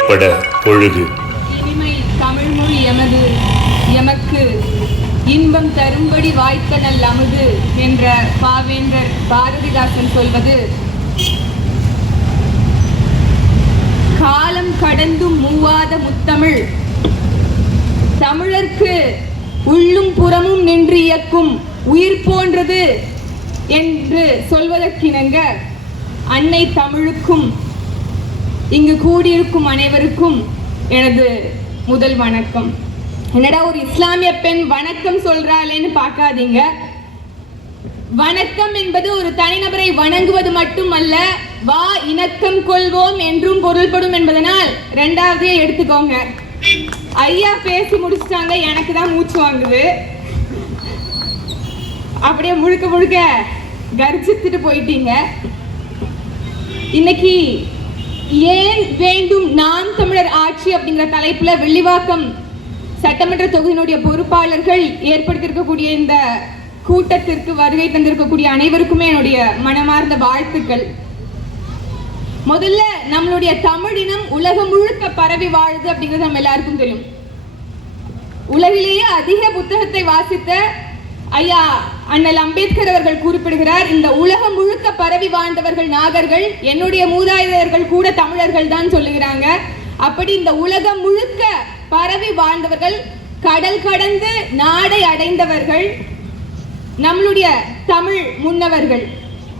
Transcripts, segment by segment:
ஏற்பட பொழுது. இனிமை தமிழ்மொழி எமது எமக்கு இன்பம் தரும்படி வாய்த்த நல் அமுது என்ற பாவேந்தர் பாரதிதாசன் சொல்வது காலம் கடந்தும் மூவாத முத்தமிழ் தமிழர்க்கு உள்ளும் புறமும் நின்று இயக்கும் உயிர் போன்றது என்று சொல்வதற்கிணங்க அன்னை தமிழுக்கும் இங்கு கூடியிருக்கும் அனைவருக்கும் எனது முதல் வணக்கம். என்னடா ஒரு இஸ்லாமிய பெண் வணக்கம் சொல்றாளேன்னு பார்க்காதீங்க. வணக்கம் என்பது ஒரு தனிநபரை வணங்குவது மட்டுமல்ல, வா இணக்கம் கொள்வோம் என்றும் பொருள்படும் என்பதனால் இரண்டாவதே எடுத்துக்கோங்க. ஐயா பேசி முடிச்சிட்டாங்க, எனக்கு தான் மூச்சு வாங்குது. அப்படியே முழுக்க முழுக்க கர்ஜித்துட்டு போயிட்டீங்க. இன்னைக்கு ஏன் வேண்டும் நாம் தமிழர் ஆட்சி அப்படிங்கிற தலைப்புல வில்லிவாக்கம் சட்டமன்ற தொகுதியினுடைய பொறுப்பாளர்கள் ஏற்படுத்தியிருக்கக்கூடிய இந்த கூட்டத்திற்கு வருகை தந்திருக்கக்கூடிய அனைவருக்குமே என்னுடைய மனமார்ந்த வாழ்த்துக்கள். முதல்ல நம்மளுடைய தமிழினம் உலகம் முழுக்க பரவி வாழுது அப்படிங்கிறது நம்ம எல்லாருக்கும் தெரியும். உலகிலேயே அதிக புத்தகத்தை வாசித்த ஐயா அண்ணல் அம்பேத்கர் அவர்கள் குறிப்பிடுகிறார், இந்த உலகம் முழுக்க பரவி வாழ்ந்தவர்கள் நாகர்கள், என்னுடைய மூதாதையர்கள் கூட தமிழர்கள் தான் சொல்லுகிறாங்க. அப்படி இந்த உலகம் முழுக்க பரவி வாழ்ந்தவர்கள், கடல் கடந்து நாடை அடைந்தவர்கள் நம்மளுடைய தமிழ் முன்னவர்கள்.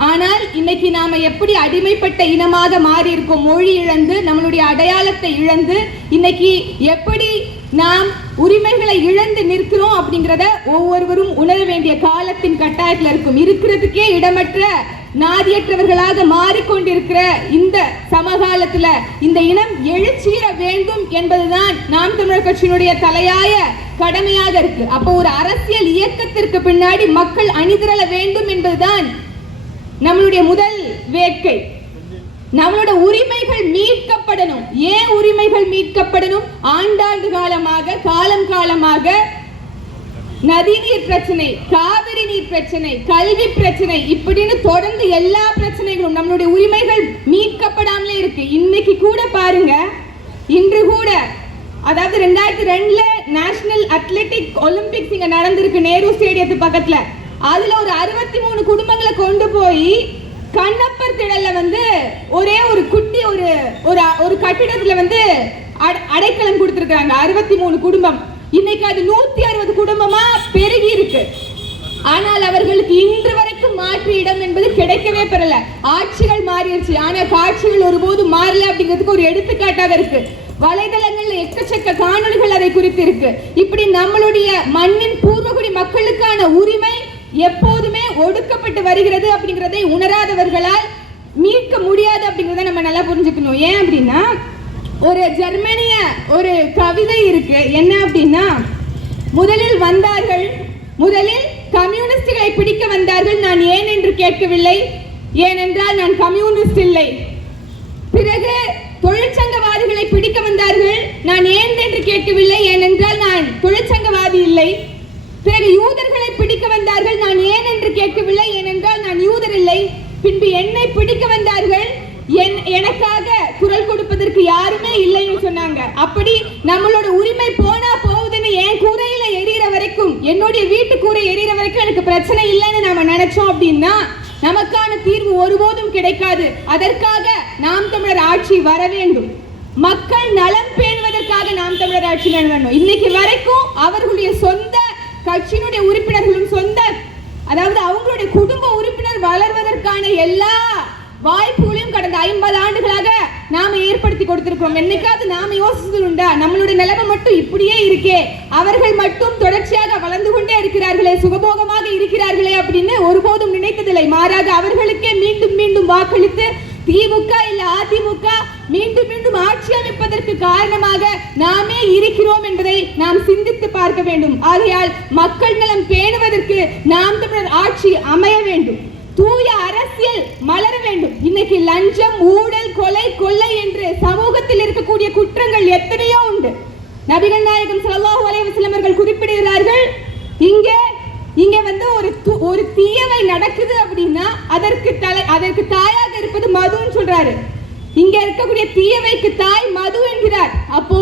ஆனால் இன்னைக்கு நாம எப்படி அடிமைப்பட்ட இனமாக மாறி இருக்கோம், மொழி இழந்து நம்மளுடைய அடையாளத்தை இழந்து இன்னைக்கு எப்படி நாம் உரிமைகளை இழந்து நிற்கிறோம் அப்படிங்கிறத ஒவ்வொருவரும் உணர வேண்டிய காலத்தின் கட்டாயத்தில் இருக்கும். இருக்கிறதுக்கே இடமற்ற நாதியற்றவர்களாக மாறிக்கொண்டிருக்கிற இந்த சமகாலத்துல இந்த இனம் எழுச்சீர வேண்டும் என்பதுதான் நாம் தமிழர் கட்சியினுடைய தலையாய கடமையாக இருக்கு. அப்போ ஒரு அரசியல் இயக்கத்திற்கு பின்னாடி மக்கள் அணிதிரள வேண்டும் என்பதுதான் நம்மளுடைய முதல் வேட்கை. நம்மளோட உரிமைகள் மீட்கப்படணும். ஏன் உரிமைகள் மீட்கப்படணும்? ஆண்டாண்டு காலமாக காலம் காலமாக நதிநீர் பிரச்சனை, காவிரி நீர் பிரச்சனை, கல்வி பிரச்சனை, இப்படின்னு தொடர்ந்து எல்லா பிரச்சனைகளும் நம்மளுடைய உரிமைகள் மீட்கப்படாமலே இருக்கு. இன்னைக்கு கூட பாருங்க, இன்று கூட, அதாவது 2002 நேஷனல் அத்லெட்டிக் ஒலிம்பிக்ஸ் இங்க நடந்திருக்கு நேரு ஸ்டேடியத்து பக்கத்துல. அதுல ஒரு 63 குடும்பங்களை கொண்டு போய் கண்ணப்பர் திடல்ல வந்து ஒரே ஒரு குட்டி ஒரு கட்டிடத்துல வந்து அடைக்கலம் கொடுத்திருக்காங்க. 63 குடும்பம். இன்னைக்கு அது 160 குடும்பமா பெருகி இருக்கு. ஆனால் அவர்களுக்கு இன்று வரைக்கும் மாற்று இடம் என்பது கிடைக்கவே பெறல. ஆட்சிகள் மாறிடுச்சு, ஆனா காட்சிகள் ஒருபோதும் மாறல அப்படிங்கிறதுக்கு ஒரு எடுத்துக்காட்டாக இருக்கு. வலைதளங்கள்ல எக்கச்சக்க காணொலிகள் அதை குறித்து இருக்கு. இப்படி நம்மளுடைய மண்ணின் பூர்வகுடி மக்களுக்கான உரிமை எப்போதுமே ஒடுக்கப்பட்டு வருகிறது அப்படிங்கிறதை உணராதவர்களால் மீட்க முடியாது அப்படிங்கிறத நம்ம நல்லா புரிஞ்சுக்கணும். ஏன் அப்படின்னா, ஒரு ஜெர்மனிய ஒரு கவிதை இருக்கு. என்ன அப்படின்னா, முதலில் கம்யூனிஸ்டுகளை பிடிக்க வந்தார்கள், நான் ஏன் என்று கேட்கவில்லை, ஏனென்றால் நான் கம்யூனிஸ்ட் இல்லை. பிறகு தொழிற்சங்கவாதிகளை பிடிக்க வந்தார்கள், நான் ஏன் என்று கேட்கவில்லை, ஏனென்றால் நான் தொழிற்சங்கவாதி இல்லை. பிறகு யூதர்களை பிடிக்க வந்தார்கள், நான் ஏன் என்று கேட்கவில்லை, ஏனென்றால் நான் யூதர் இல்லை. பின்பு என்னை பிடிக்க வந்தார்கள், எனக்காக குரல் கொடுப்பதற்கு யாருமே இல்லைன்னு சொன்னாங்க. அப்படி நம்மளோட உரிமை போனா போகுதுன்னு என் கூரையில எரியிற வரைக்கும், என்னுடைய வீட்டு கூரை எரியிற வரைக்கும் எனக்கு பிரச்சனை இல்லைன்னு நாம நினைச்சோம் அப்படின்னா நமக்கான தீர்வு ஒருபோதும் கிடைக்காது. அதற்காக நாம் தமிழர் ஆட்சி வர வேண்டும். மக்கள் நலம் பேணுவதற்காக நாம் தமிழர் ஆட்சி வேண்டும். இன்னைக்கு வரைக்கும் அவர்களுடைய சொந்த கட்சியினுடைய உறுப்பினர்களும் அதாவது அவங்களுடைய குடும்ப உறுப்பினர் வளர்வதற்கான எல்லா வாய்ப்புகளையும் கடந்த 50 ஆண்டுகளாக நாம ஏற்படுத்தி கொடுத்திருக்கிறோம். என்னைக்காவது நாம யோசிச்சது உண்டா, நம்மளுடைய நிலைமை மட்டும் இப்படியே இருக்கே, அவர்கள் மட்டும் தொடர்ச்சியாக வளர்ந்து கொண்டே இருக்கிறார்களே, சுகபோகமாக இருக்கிறார்களே அப்படின்னு ஒருபோதும் நினைத்ததில்லை. மாறாக அவர்களுக்கே மீண்டும் மீண்டும் வாக்களித்து திமுக இல்ல அதிமுக மீண்டும் மீண்டும் ஆட்சி அமைப்பதற்கு காரணமாக நாமே இருக்கிறோம் என்பதை நாம் சிந்தித்து பார்க்க வேண்டும். ஆகையால் மக்கள் நலம் பேணுவதற்கு நாம் தமிழர் ஆட்சி அமைய வேண்டும். தூய அரசியல் மலர வேண்டும். இன்னைக்கு லஞ்சம், ஊழல், கொலை, கொள்ளை என்று சமூகத்தில் இருக்கக்கூடிய குற்றங்கள் எத்தனையோ உண்டு. நபிகள் நாயகம் ஸல்லல்லாஹு அலைஹி வஸல்லம் அவர்கள் குறிப்பிடுகிறார்கள், இங்க வந்து ஒரு தீயவை நடக்குது அப்படின்னா அதற்கு தாயாக இருப்பது மதுன்னு சொல்றாரு. இங்க இருக்கக்கூடிய தீயவைக்கு தாய் மது என்கிறார். அப்போ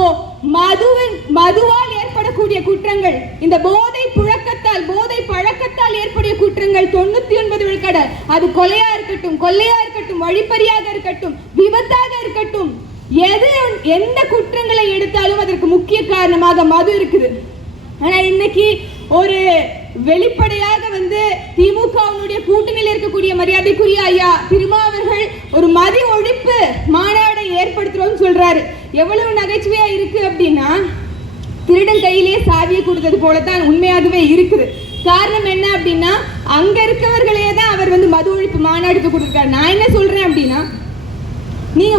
மதுவால் ஏற்படக்கூடிய குற்றங்கள், இந்த போதை புழக்கத்தால் போதை பழக்கத்தால் ஏற்படைய குற்றங்கள் 99 விழுக்காடு. அது கொலையா இருக்கட்டும், கொள்ளையா இருக்கட்டும், வழிப்பறியாக இருக்கட்டும், விபத்தாக இருக்கட்டும், எந்த குற்றங்களை எடுத்தாலும் அதற்கு முக்கிய காரணமாக மது இருக்குது. ஆனா இன்னைக்கு ஒரு வெளிப்படையாக திமுகவினுடைய கூட்டணியில் இருக்கக்கூடிய மரியாதைக்குரிய ஐயா திருமா அவர்கள் ஒரு மது ஒழிப்பு மாநாடை ஏற்படுத்துறோம்னு சொல்றாரு. எவ்வளவு நகைச்சுவையா இருக்கு அப்படின்னா, திருடன் கையிலேயே சாவியை கொடுத்தது போலதான் உண்மையாகவே இருக்குது. காரணம் என்ன அப்படின்னா, அங்க இருக்கவர்களே தான் அவர் மது ஒழிப்பு மாநாடுக்கு கொடுத்திருக்காரு. நான் என்ன சொல்றேன் அப்படின்னா, நீங்க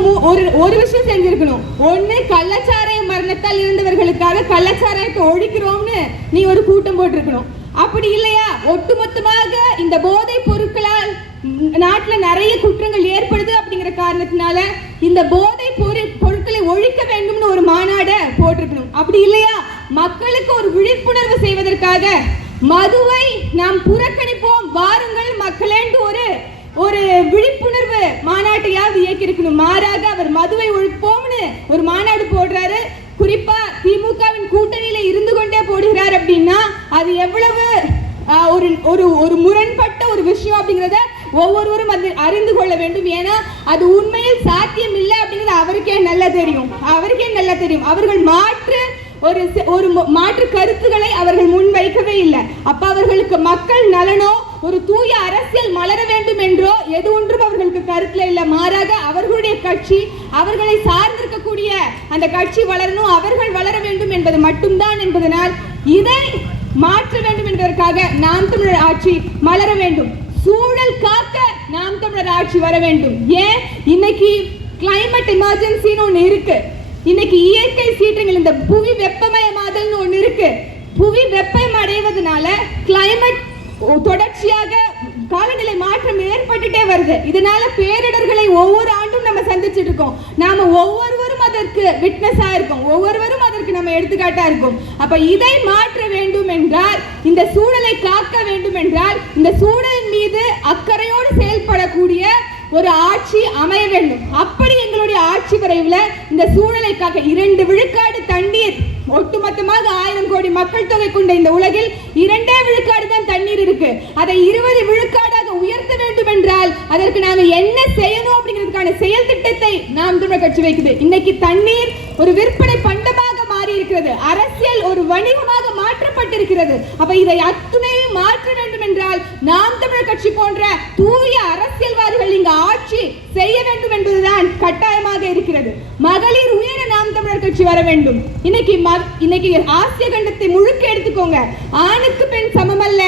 ஒரு விஷயம் செஞ்சிருக்கணும். ஒண்ணு, கள்ளச்சாராய மரணத்தால் இருந்தவர்களுக்காக கள்ளச்சாராயத்தை ஒழிக்கிறோம்னு நீ ஒரு கூட்டம் போட்டிருக்கணும். அப்படி இல்லையா, ஒட்டுமொத்தமாக இந்த போதை பொருட்களால் நாட்டுல நிறைய குற்றங்கள் ஏற்படுது அப்படிங்கிற காரணத்தினால இந்த போதை பொருட்களை ஒழிக்க வேண்டும்னு ஒரு மாநாட போட்டிருக்கணும். அப்படி இல்லையா, மக்களுக்கு ஒரு விழிப்புணர்வு செய்வதற்காக மதுவை நாம் புறக்கணிப்போம் வாருங்கள் மக்களேன்னு ஒரு விழிப்புணர்வு மாநாட்டையாவது இயக்கியிருக்கணும். மாறாக அவர் மதுவை ஒழிப்போம்னு ஒரு மாநாடு போடுறாரு. குறிப்பா திமுகவின் கூட்டணியில இருந்து கொண்டே போடுகிறார் அப்படின்னா அது எவ்வளவு ஒரு முரண்பட்ட ஒரு விஷயம் அப்படிங்கறத ஒவ்வொருவரும் அறிந்து கொள்ள வேண்டும். ஏன்னா அது உண்மையில் சாத்தியம் இல்லை அப்படிங்கிறது அவருக்கே நல்லா தெரியும். அவர்கள் மாற்று கருத்துக்களை அவர்கள் முன்வைக்கவே இல்லை. அப்ப அவர்களுக்கு மக்கள் நலனோ ஒரு தூய அரசியல் மலர வேண்டும் என்றோ எது ஒன்றும் அவர்களுக்கு கருத்துல இல்ல. மாறாக அவர்களுடைய கட்சி, அவர்களை சார்ந்திருக்கக்கூடிய அந்த கட்சி வளரணும், அவர்கள் வளர வேண்டும் என்பது மட்டும்தான் என்பதனால் இதை மாற்ற வேண்டும் என்பதற்காக நாம் தமிழர் ஆட்சி மலர வேண்டும். சூழல் காக்க நாம் தமிழர் ஆட்சி வர வேண்டும். ஏன் இன்னைக்கு கிளைமேட் எமர்ஜென்சின்னு ஒண்ணு இருக்கு. இன்னைக்கு இயற்கை சீற்றங்கள், இந்த புவி வெப்பமயமாதல்னு ஒண்ணு இருக்கு. புவி வெப்பம் அடைவதனால கிளைமேட் தொடர்ச்சியாக காலநிலை மாற்றம் ஏற்பட்டுட்டே வருது. இதனால பேரிடர்களை ஒவ்வொரு ஆண்டும் நம்ம சந்திச்சுட்டு இருக்கோம். நாம ஒவ்வொருவரும் அதற்கு விட்னஸா இருக்கோம், ஒவ்வொருவரும் அதற்கு நம்ம எடுத்துக்காட்டா இருக்கோம். அப்ப இதை மாற்ற வேண்டும் என்றால், இந்த சூழலை காக்க வேண்டும் என்றால், இந்த சூழலின் மீது அக்கறையோடு செயல்படக்கூடிய ஒரு ஆட்சி அமைய வேண்டும். அப்படி எங்களுடைய ஆட்சி வரைவில் இந்த சூழலை காக்க 2 விழுக்காடு தண்ணீர், ஒட்டுமொத்தமாக 1000 கோடி மக்கள் தொகை கொண்ட இந்த உலகில் 2 விழுக்காடு தான் தண்ணீர் இருக்கு. அதை 20 விழுக்காடாக உயர்த்த வேண்டும் என்றால் அதற்கு நாம என்ன செய்யணும் அப்படிங்கிறதுக்கான செயல் திட்டத்தை நாம் தமிழர் கட்சி வைக்குது. இன்னைக்கு தண்ணீர் ஒரு விற்பனை பண்டமாக மாறி இருக்கிறது, அரசியல் ஒரு வணிகமாக மாற்றப்பட்டிருக்கிறது. அப்ப இதை அத்துணையும் மாற்ற வேண்டும் என்றால் நாம் தமிழர் கட்சி போன்ற தூய அரசியல்வாதிகள் இங்கு ஆட்சி செய்ய வேண்டும் என்பதுதான் கட்டாயமாக இருக்கிறது. மகளிர் உயர நாம் தமிழர் கட்சி வர வேண்டும். இன்னைக்கு ஆசிய கண்டத்தை முழுக்க எடுத்துக்கோங்க. ஆணுக்கு பெண் சமம் அல்ல,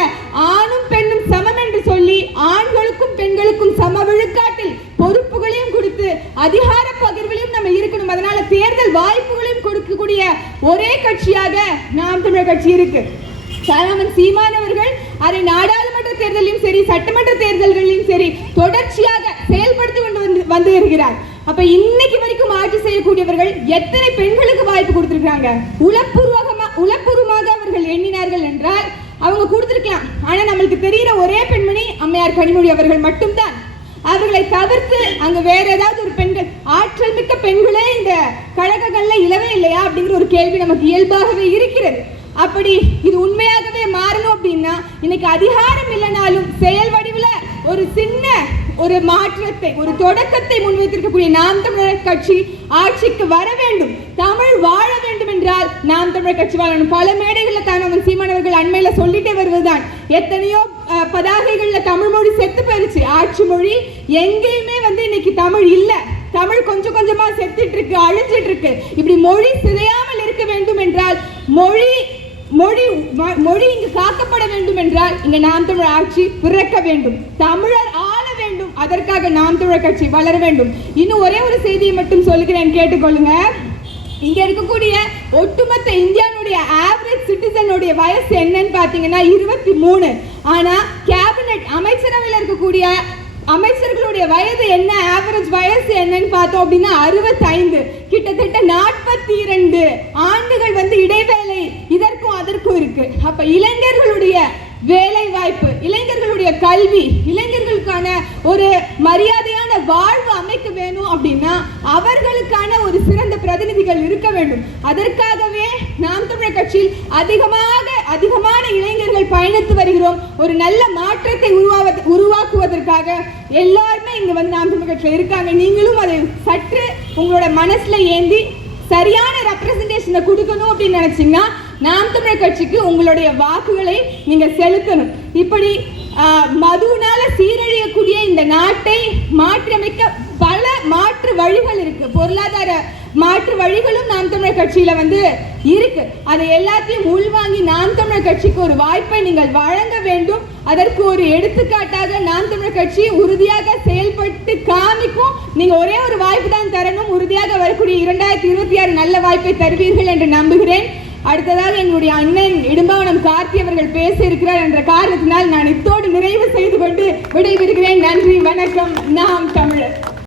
ஆணும் பெண்ணும் சமம் என்று சொல்லி ஆண்களுக்கும் பெண்களுக்கும் சம விழுக்காட்டில் பொறுப்புகளையும் கொடுத்து அதிகார பகிர்விலையும் நம்ம இருக்கணும். அதனால தேர்தல் வாய்ப்புகளையும் கொடுக்கக்கூடிய ஒரே கட்சியாக நாம் தமிழர் கட்சி இருக்கு. சீமான் அவர்கள் அதை நாடாளுமன்ற தேர்தலிலும் சரி, சட்டமன்ற தேர்தல்களிலும் சரி தொடர்ச்சியாக செயல்படுத்தி கொண்டு வந்து இருக்கிறார். அப்ப இன்னைக்கு வரைக்கும் ஆட்சி செய்யக்கூடியவர்கள் எத்தனை பெண்களுக்கு வாய்ப்பு கொடுத்திருக்காங்க? உளப்பூர்வமாக அவர்கள் எண்ணினார்கள் என்றால் அவங்க கொடுத்திருக்கலாம். ஆனா நம்மளுக்கு தெரிகிற ஒரே பெண்மணி அம்மையார் கனிமொழி அவர்கள் மட்டும்தான். அவர்களை தவிர்த்து அங்க வேற ஏதாவது ஒரு பெண்கள், ஆற்றல் மிக்க பெண்களே இந்த கழகங்கள்ல இல்லவே இல்லையா அப்படிங்கிற ஒரு கேள்வி நமக்கு இயல்பாகவே இருக்கிறது. அப்படி இது உண்மையாகவே மாறணும் அப்படின்னா இன்னைக்கு அதிகாரம் இல்லைனாலும் செயல் வடிவுல ஒரு சின்ன ஒரு மாற்றத்தை, ஒரு தொடக்கத்தை முன்வைத்திருக்கக்கூடிய நாம் தமிழர் கட்சி ஆட்சிக்கு வர வேண்டும். தமிழ் வாழ வேண்டும் என்றால் நாம் தமிழர் கட்சி வாழணும். பல மேடைகள்ல தான் சீமானவர்கள் அண்மையில சொல்லிட்டே வருவதுதான், எத்தனையோ பதாகைகள்ல தமிழ் மொழி செத்து போயிருச்சு. ஆட்சி மொழி எங்கேயுமே இன்னைக்கு தமிழ் இல்ல. தமிழ் கொஞ்சம் கொஞ்சமா செத்துட்டு இருக்கு, அழிஞ்சிட்டு இருக்கு. இப்படி மொழி சிதையாமல் இருக்க வேண்டும் என்றால், மொழி இங்கு காக்கப்பட வேண்டும் என்றால் இங்க நாம் தமிழர் ஆட்சி பிறக்க வேண்டும், தமிழர் ஆள வேண்டும். அதற்காக நாம் தமிழர் கட்சி வளர வேண்டும். இன்னும் ஒரே ஒரு செய்தியை மட்டும் சொல்லுகிறேன், கேட்டுக்கொள்ளுங்க. இங்க இருக்கக்கூடிய ஒட்டுமொத்த இந்தியாவுடைய ஆவரேஜ் சிட்டிசனுடைய வயசு என்னன்னு பாத்தீங்கன்னா 23. ஆனா கேபினட் அமைச்சரவையில் இருக்கக்கூடிய அமைச்சர்களுடைய வயது என்ன, ஆவரேஜ் வயசு என்னன்னு பார்த்தோம் அப்படின்னா 65. கிட்டத்தட்ட 42 ஆண்டுகள் இடைவேளை இதற்கும் அதற்கும் இருக்கு. அப்ப இளைஞர்களுடைய வேலை வாய்ப்பு, இளைஞர்களுடைய கல்வி, இளைஞர்களுக்கான ஒரு மரியாதையான வாழ்வு அமைக்க வேணும் அப்படின்னா அவர்களுக்கான ஒரு சிறந்த பிரதிநிதிகள் இருக்க வேண்டும். அதற்காகவே நாம் தமிழர் கட்சியில் அதிகமான இளைஞர்கள் பயணித்து வருகிறோம். ஒரு நல்ல மாற்றத்தை உருவாக்குவதற்காக எல்லாருமே இங்க வந்து நாம் தமிழர் கட்சியில் இருக்காங்க. நீங்களும் அதை சற்று உங்களோட மனசுல ஏந்தி சரியான ரெப்ரசன்டேஷனை கொடுக்கணும் அப்படின்னு நினைச்சீங்கன்னா நாம் தமிழர் கட்சிக்கு உங்களுடைய வாக்குகளை நீங்க செலுத்தணும். இப்படி மதுவினால சீரழியக்கூடிய இந்த நாட்டை மாற்றியமைக்க பல மாற்று வழிகள் இருக்கு. பொருளாதார மாற்று வழிகளும் நாம் தமிழர் கட்சியில வந்து இருக்கு. அதை எல்லாத்தையும் உள்வாங்கி நாம் தமிழர் கட்சிக்கு ஒரு வாய்ப்பை நீங்கள் வழங்க வேண்டும். அதற்கு ஒரு எடுத்துக்காட்டாக நாம் தமிழர் கட்சி உறுதியாக செயல்பட்டு காமிக்கும். நீங்க ஒரே ஒரு வாய்ப்பு தான் தரணும். உறுதியாக வரக்கூடிய 2026 நல்ல வாய்ப்பை தருவீர்கள் என்று நம்புகிறேன். அடுத்ததாக எங்களுடைய அண்ணன் இடும்பாவனம் கார்த்தி அவர்கள் பேச இருக்கிறார் என்ற காரணத்தினால் நான் இத்தோடு நிறைவு செய்து கொண்டு விடைபெறுகிறேன். நன்றி, வணக்கம். நாம் தமிழர்.